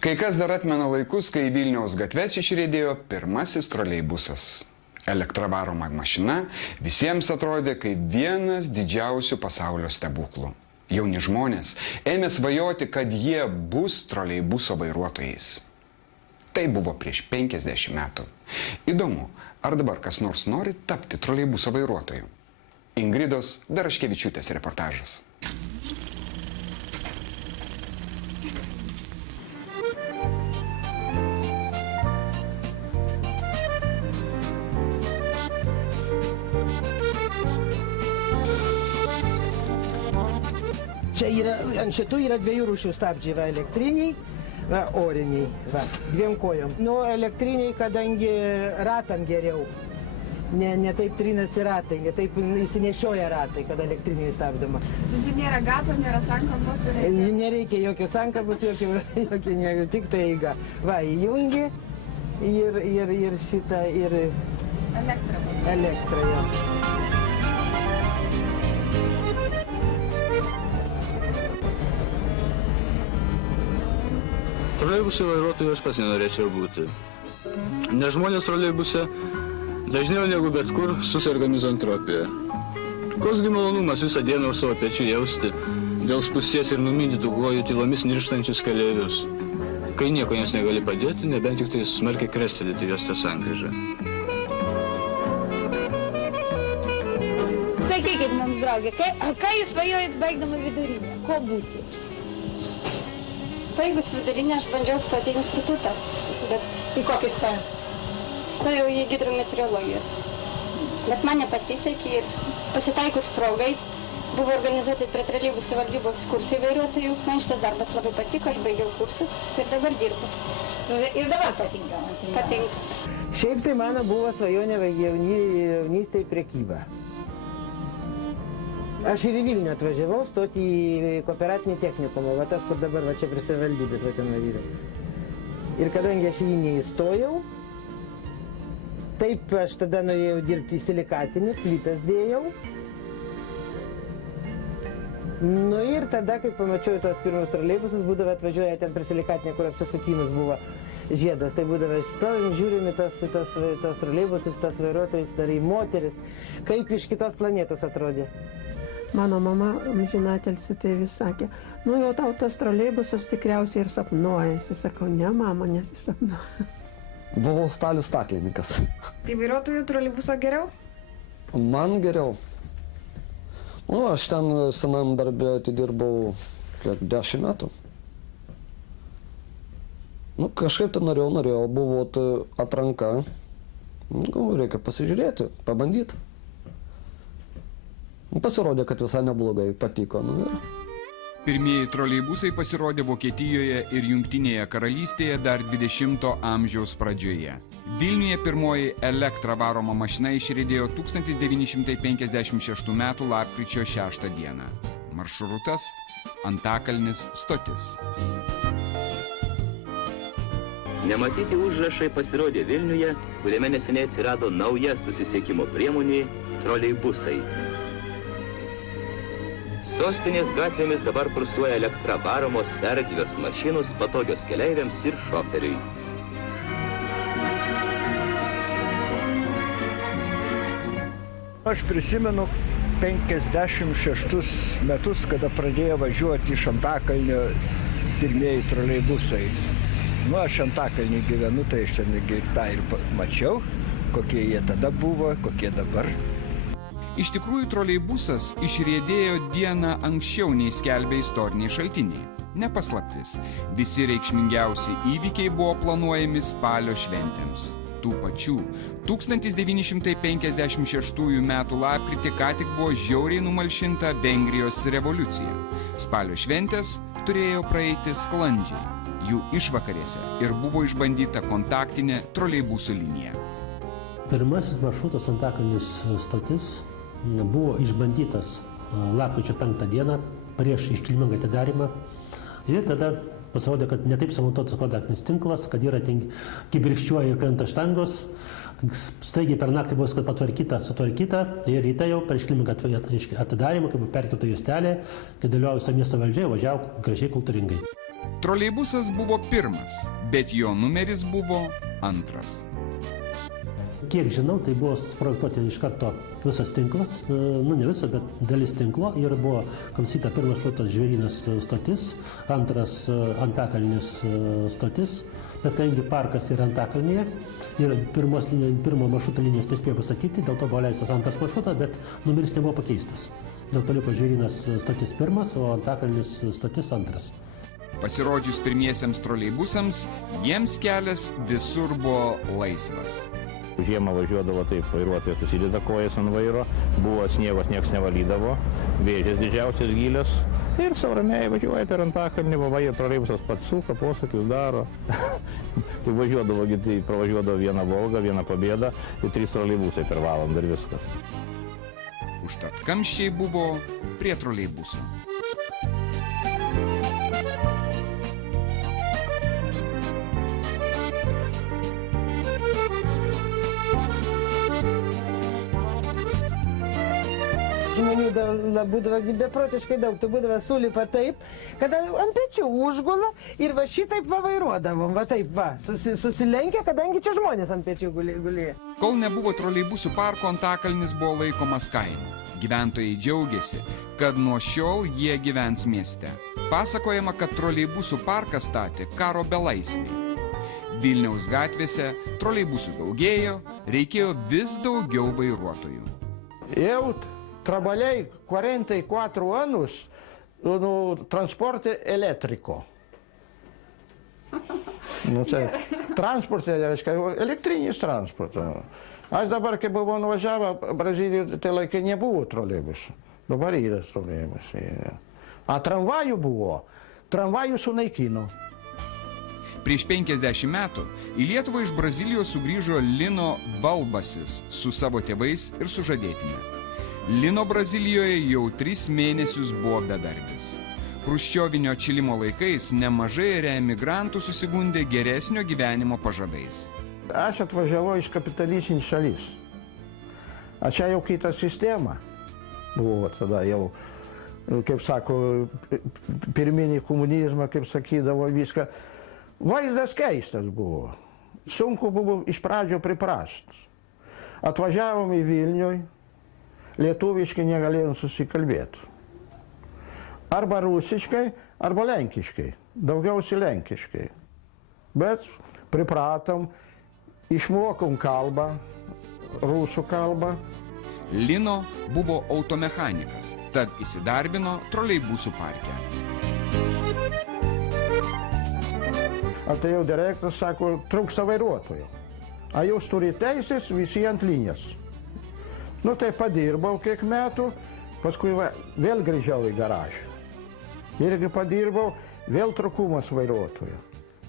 Kai kas dar atmena laikus, kai Vilniaus gatves išriedėjo pirmasis troleibusas. Elektra varoma mašina visiems atrodė kaip vienas didžiausių pasaulio stebuklų. Jauni žmonės ėmė svajoti, kad jie bus troleibuso vairuotojais. Tai buvo prieš 50 metų. Įdomu, ar dabar kas nors nori tapti troleibuso vairuotoju? Ingridos Daraškevičiūtės reportažas. Čia yra, ant šitų yra dviejų rūšių stabdžiai, va, elektriniai, va, oriniai, va, dviem kojom. Nu, elektriniai, kadangi ratam geriau, ne taip trinasi ratai, ne taip įsinešioja ratai, kada elektriniai stabdoma. Žodžiu, nėra gazo, nėra sankabos? Nereikia jokio sankabos, jokio tik tai eiga. Va, įjungi ir šitą, ir elektrą, jo. Troleibusų vairuotojų aš pats nenorėčiau būti. Nes žmonės troleibuse dažniau negu bet kur suserga mizantropija. Koksgi malonumas visą dieną už savo pečių jausti dėl spūsties ir numindytų kojų tylomis nirštančius keleivius. Kai nieko jiems negali padėti, nebent tik tai smarkiai krestelėti jos tą sankryžą. Sakykit mums, draugė, ką jūs svajojat baigdama vidurinę? Ko būti? Baigus vidurinę aš bandžiau stoti į institutą, bet Į kokį stojau? stojau į hidrometeorologijos. Bet man nepasisekė ir pasitaikus progai buvo organizuoti prie troleibusų valdybos kursai vairuotojų. Man šitas darbas labai patiko, aš baigiau kursus ir dabar dirbu. Ir dabar patinka? Patinka. Šiaip tai mano buvo svajonė jaunystėje prekyba. Aš ir į Vilnių atvažiavau stoti į kooperatinį technikumą, va tas, kur dabar va čia prie savivaldybės va ten vavyra. Ir kadangi aš į jį neįstojau, taip aš tada nuėjau dirbti į silikatinį, plytas dėjau. Nu ir tada, kai pamačiau tos pirmus troleibusus, būdavo atvažiuoja ten prie silikatinį, kur apsisukimas buvo žiedas. Tai būdavo stovim, žiūrim į tos troleibusus, tos vairuotojus, dar į moteris, kaip iš kitos planetos atrodė. Mano mama, amžinatilsį, tai vis sakė, nu jau tau tas troleibusas tikriausiai ir sapnuojasi. Sakau, ne, mama, nesisapnuoja. Buvau stalių staklininkas. Tai vairuotojų troleibuso geriau? Man geriau. Nu, aš ten senam darbė atidirbau 10 metų. Nu, kažkaip ten norėjau, buvo atranka. Nu, reikia pasižiūrėti, pabandyti. Pasirodė, kad visai neblogai, patiko. Nu, ir... Pirmieji troleibusai pasirodė Vokietijoje ir Jungtinėje karalystėje dar 20-ojo amžiaus pradžioje. Vilniuje pirmoji elektra varoma mašina išriedėjo 1956 m. lapkričio 6 d. Maršrutas Antakalnis stotis. Nematyti užrašai pasirodė Vilniuje, kuriame neseniai atsirado nauja susisiekimo priemonė – troleibusai. Sostinės gatvėmis dabar kursuoja elektra varomos erdvios mašinos, patogios keleiviams ir šoferiui. Aš prisimenu 56 metus, kada pradėjo važiuoti iš Antakalnio pirmieji troleibusai. Nu, aš Antakalnį gyvenu, tai aš ten ir tą ir mačiau, kokie jie tada buvo, kokie dabar. Iš tikrųjų, troleibusas išriedėjo dieną anksčiau nei skelbė istoriniai šaltiniai. Nepaslaptis, visi reikšmingiausi įvykiai buvo planuojami spalio šventėms. Tų pačių 1956 m. lapkritį ką tik buvo žiauriai numalšinta Vengrijos revoliucija. Spalio šventės turėjo praeiti sklandžiai. Jų išvakarėse ir buvo išbandyta kontaktinė troleibusų linija. Pirmasis maršrutas Antakalnis stotis buvo išbandytas lapkričio 5 dieną prieš iškilmingą atidarymą. Ir tada pasirodė, kad netaip sumontuotas kontaktinis tinklas, kad yra kibirkščiuoja ir krenta štangos. Staigiai per naktį buvo sutvarkyta ir ryte jau per iškilmingą atidarymą, kai buvo perkelta juostelė, kai dalyvavo visa miesto valdžia, važiavo gražiai kultūringai. Troleibusas buvo pirmas, bet jo numeris buvo antras. Kiek žinau, tai buvo suprojektuoti iš karto visas tinklas, nu ne visas, bet dalis tinklo ir buvo konstituta pirmas maršrutas Žvėrynas stotis, antras Antakalnis stotis, bet kadangi parkas yra Antakalnyje ir pirmo maršruto linijos nespėjo pasakyti, dėl to buvo leistas antras maršrutas, bet numeris nebuvo pakeistas. Dėl to liko Žvėrynas stotis pirmas, o Antakalnis stotis antras. Pasirodžius pirmiesiems troleibusams, jiems kelias visur buvo laisvas. Žiemą važiuodavo taip, vairuotojas susideda kojas ant vairo, buvo sniegas, nieks nevalydavo, vėžės didžiausias gylės ir sau ramiai važiuoja per Antakalnį, ir troleibusas pats suka, posakius daro. Tai pravažiuodavo vieną Volgą, vieną Pobėdą ir 3 troleibusai per valandą ir viskas. Užtat kamščiai buvo prie troleibusų. Žmonių būdavo beprotiškai daug, tai būdavo sulipa taip, kad ant pečių užgula ir va šitaip va vairuodavom, va taip va, susilenkia, kadangi čia žmonės ant pečių gulėjo. Kol nebuvo troleibusų parko, Antakalnis buvo laikomas kaimu. Gyventojai džiaugiasi, kad nuo šiol jie gyvens mieste. Pasakojama, kad troleibusų parką statė karo belaisviai. Vilniaus gatvėse troleibusų daugėjo, reikėjo vis daugiau vairuotojų. Eu trabalhei 44 anos no transporte elétrico. Nu, transporte, reiškia, elektrinis transportas. Aš dabar, kai buvau nuvažiavę, Brazilijoje tai laikai nebuvo troleibusų. Dabar yra troleibusai. A tramvajų buvo. Tramvajų sunaikino. Prieš 50 metų į Lietuvą iš Brazilijos sugrįžo Lino Balbasis su savo tėvais ir sužadėtine. Lino Brazilijoje jau 3 mėnesius buvo bedarbis. Chruščiovinio atšilimo laikais nemažai reemigrantų susigundė geresnio gyvenimo pažadais. Aš atvažiavau iš kapitalistinės šalis. A čia jau kita sistema buvo tada jau, kaip sako, pirminį komunizmą, kaip sakydavo viską. Vaizdas keistas buvo. Sunku buvo iš pradžio priprast. Atvažiavom į Vilnių, lietuviškai negalėjom susikalbėti. Arba rusiškai, arba lenkiškai. Daugiausiai lenkiškai. Bet pripratom, išmokom kalbą, rusų kalbą. Lino buvo automechanikas, tad įsidarbino troleibusų parke. Atėjo direktorius, sako, trūksta vairuotojų. A jūs turi teisės, visi ant linijos. Nu tai padirbau kiek metų, paskui vėl grįžau į garažą. Irgi padirbau, vėl trūkumas vairuotojų.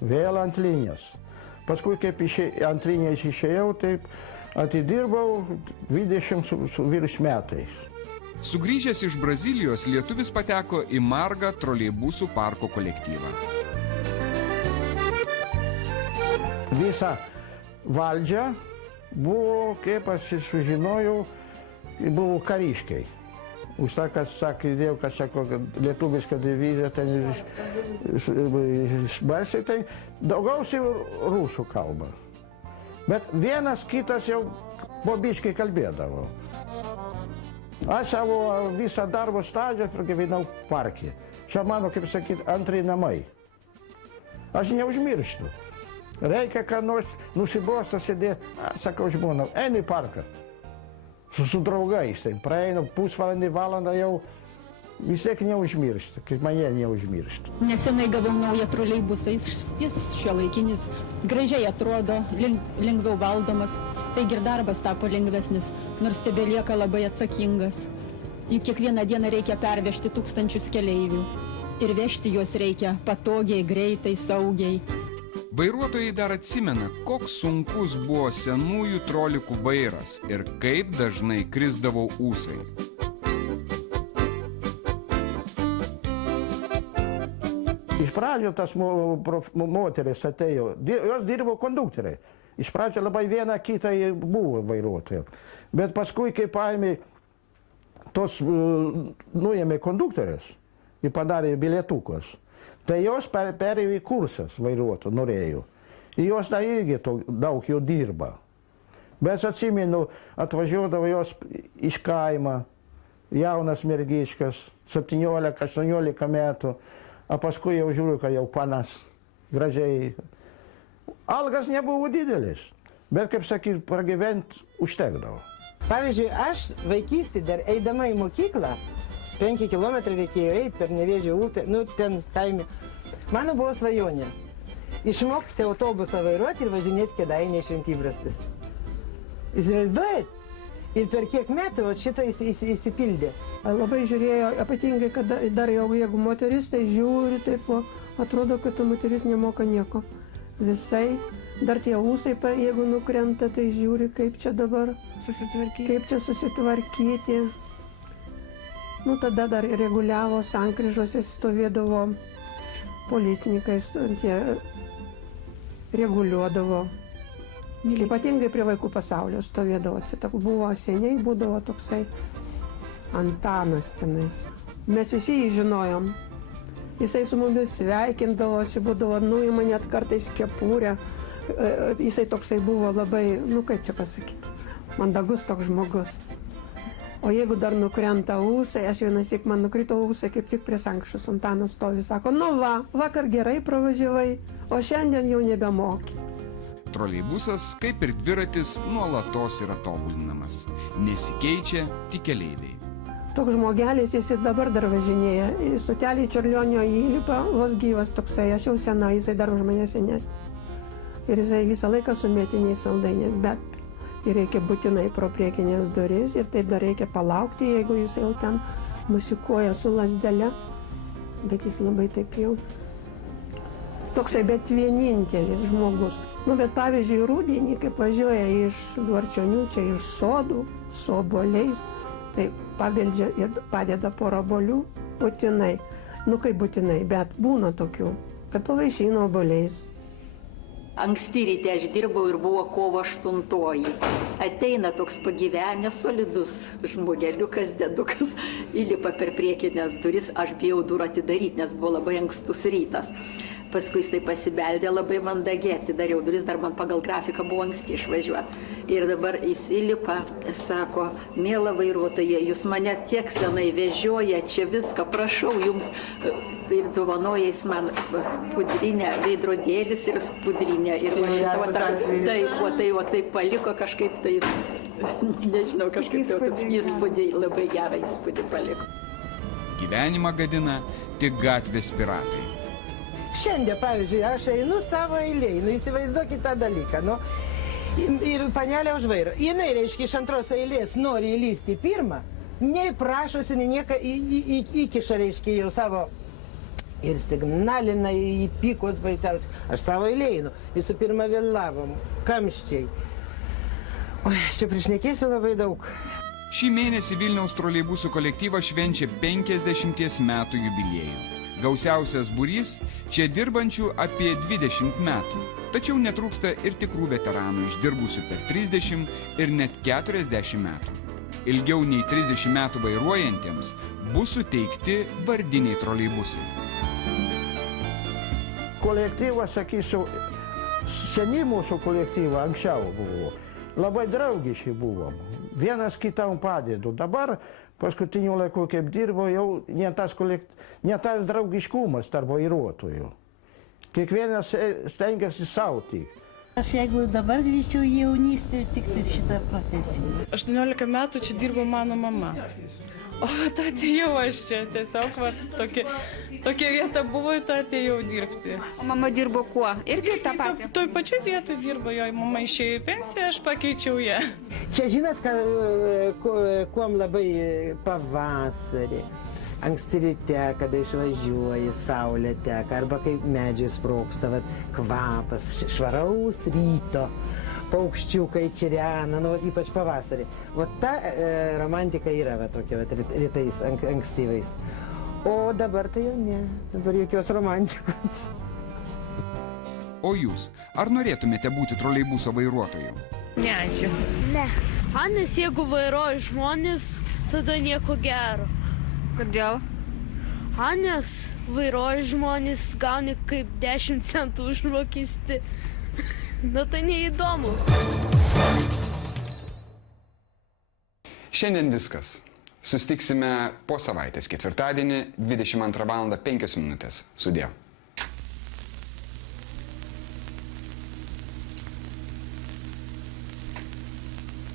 Vėl ant linijos. Paskui kaip ant linijos išėjau, taip atidirbau 20 virš metais. Sugrįžęs iš Brazilijos, lietuvis pateko į margą troleibusų parko kolektyvą. Visa valdžia buvo, kaip aš sužinojau, buvo kariškiai. Už tą, kad sakydėjau, kad sako, lietuviška divizija, ten išbaisiai, tai daugiausiai rusų kalba. Bet vienas kitas jau po biškai kalbėdavo. Aš savo visą darbo stažą pragyvenau parke. Čia mano, kaip sakyti, antrai namai. Aš neužmirštu. Reikia, ką nors nusibosta sėdėti, sakau žmona, eini į parką. Su draugais, tai praeinu pusvalandį, valandą jau vis tiek neužmiršti, kaip mane neužmiršti. Nesenai gavau naują troleibusą, jis šiuolaikinis, gražiai atrodo, lengviau valdomas, taigi ir darbas tapo lengvesnis, nors tebelieka labai atsakingas. Juk kiekvieną dieną reikia pervežti tūkstančius keleivių ir vežti juos reikia patogiai, greitai, saugiai. Vairuotojai dar atsimena, koks sunkus buvo senųjų trolikų vairas ir kaip dažnai krisdavo ūsai. Iš pradžio tas moteris atėjo, jos dirbo konduktoriai. Iš pradžio labai viena kita buvo vairuotojų. Bet paskui, kai paėmė, tos nuėmė konduktorius ir padarė bilietukus, Tai jos perėjo į kursas vairuotų, norėjo. Ir jos dar irgi daug jau dirba. Bet atsimenu, atvažiuodavo jos iš kaimą, jaunas mergiškas, 17-18 metų, o paskui jau žiūriu, kad jau panas, gražiai. Algas nebuvo didelis, bet, kaip sakyt, pragyventi užtekdavo. Pavyzdžiui, aš vaikystį dar eidama į mokyklą, 5 km reikėjo eiti per Nevėžio upę, ten kaime. Mano buvo svajonė išmokti autobusą vairuoti ir važinėti Kėdainiai Šventybrastis. Įsivaizduojat? Ir per kiek metų šitą įsipildė. Labai žiūrėjo, ypatingai, kad dar jau jeigu moteris, tai žiūri, taip atrodo, kad ta moteris nemoka nieko. Visai, dar tie ūsai, jeigu nukrenta, tai žiūri, kaip čia dabar susitvarkyti. Kaip čia susitvarkyti. Tada dar reguliavo, sankryžose stovėdavo policininkai, tie reguliuodavo. Ypatingai prie vaikų pasaulio stovėdavo. Čia buvo seniai, būdavo toksai Antanas tenais. Mes visi jį žinojom. Jisai su mumis sveikindavosi, būdavo nuima net kartais kepurę. Jisai toksai buvo labai, kaip čia pasakyti, mandagus toks žmogus. O jeigu dar nukrenta ūsai, aš vienąsyk man nukrito ūsai, kaip tik prie sankryžos Antanas stovi, sako, vakar gerai pravažiavai, o šiandien jau nebemoki. Troleibusas, kaip ir dviratis, nuolatos yra tobulinamas. Nesikeičia tik keleiviai. Toks žmogelis, jis ir dabar dar važinėja. Stotelį Čiurlionio įlipa, vos gyvas toksai, aš jau sena, jisai dar už mane senesnis. Ir jisai visą laiką su mėtiniais saldainiais, bet ir reikia būtinai pro priekinės duris ir taip dar reikia palaukti, jeigu jis jau ten musikuoja su lasdele. Bet jis labai taip jau toksai, bet vienintelis žmogus. Bet pavyzdžiui, rudenį, kaip važiuoja iš Dvarčionių, čia iš sodų, su obuoliais, tai pabeldžia ir padeda porą obuolių, būtinai. Kaip būtinai, bet būna tokių, kad pavaišino obuoliais. Anksti ryte aš dirbau ir buvo kovo 8. Ateina toks pagyvenęs, solidus žmogeliukas, dedukas, įlipa per priekinės duris, aš bijau durų atidaryti, nes buvo labai ankstus rytas. Paskui jis tai pasibeldė labai mandagiai, atidariau duris, dar man pagal grafiką buvo anksti išvažiuoti. Ir dabar jis įlipa, sako, miela vairuotoja, jūs mane tiek senai vežioja, čia viską, prašau jums. Ir dovanoja jis man pudrinę, veidrodėlis ir pudrinę. Ir tai paliko kažkaip tai, nežinau, kažkaip įspūdį, labai gerą įspūdį paliko. Gyvenimą gadina tik gatvės piratai. Šiandien, pavyzdžiui, aš einu savo eilėj, įsivaizduokit tą dalyką, ir panelė už vairo. Jinai, reiškia, iš antros eilės nori įlysti į pirmą, nei prašosi, nei nieko įkiša, reiškia, jau savo ir signalina į pykus baisiausiai. Aš savo eilėj einu, visų pirma vėlavom, kamščiai. Oi, aš čia priešnekėsiu labai daug. Šį mėnesį Vilniaus troleibusų kolektyvas švenčia 50 metų jubiliejų. Gausiausias būrys čia dirbančių apie 20 metų. Tačiau netrūksta ir tikrų veteranų išdirbusių per 30 ir net 40 metų. Ilgiau nei 30 metų vairuojantiems bus suteikti vardiniai troleibusai. Kolektyvas, sakysiu, seni mūsų kolektyvai anksčiau buvo. Labai draugiški buvom. Vienas kitam padėdu. Dabar paskutiniu laiku, kaip dirbo, jau ne tas draugiškumas tarp vairuotojų. Kiekvienas stengiasi savo tik. Aš jeigu dabar grįžčiau į jaunystę, tik šitą profesiją. 18 metų čia dirbo mano mama. O to atėjau aš čia, tiesiog tokia vieta buvo, to atėjau dirbti. O mama dirbo kuo? Irgi tą patį? Toj pačioj vietoj dirbo, jo mama išėjo į pensiją, aš pakeičiau ją. Čia žinot, kuom labai pavasarį, anksti ryte, kada išvažiuoji, saulė teka, arba kaip medžiai sprogsta, kvapas, švaraus ryto. Paukščiukai čirena, ypač pavasarį. Ta romantika yra tokia rytais ankstyvais. O dabar tai jau ne, dabar jokios romantikos. O jūs, ar norėtumėte būti troleibuso vairuotoju? Ne, ačiū. Ne. Nes jeigu vairuoja žmonės, tada nieko gero. Kodėl? Nes vairuoja žmonės gauni kaip 10 centų už mokestį. Na tai neįdomu. Šiandien viskas. Susitiksime po savaitės ketvirtadienį 22:05 min. Sudie.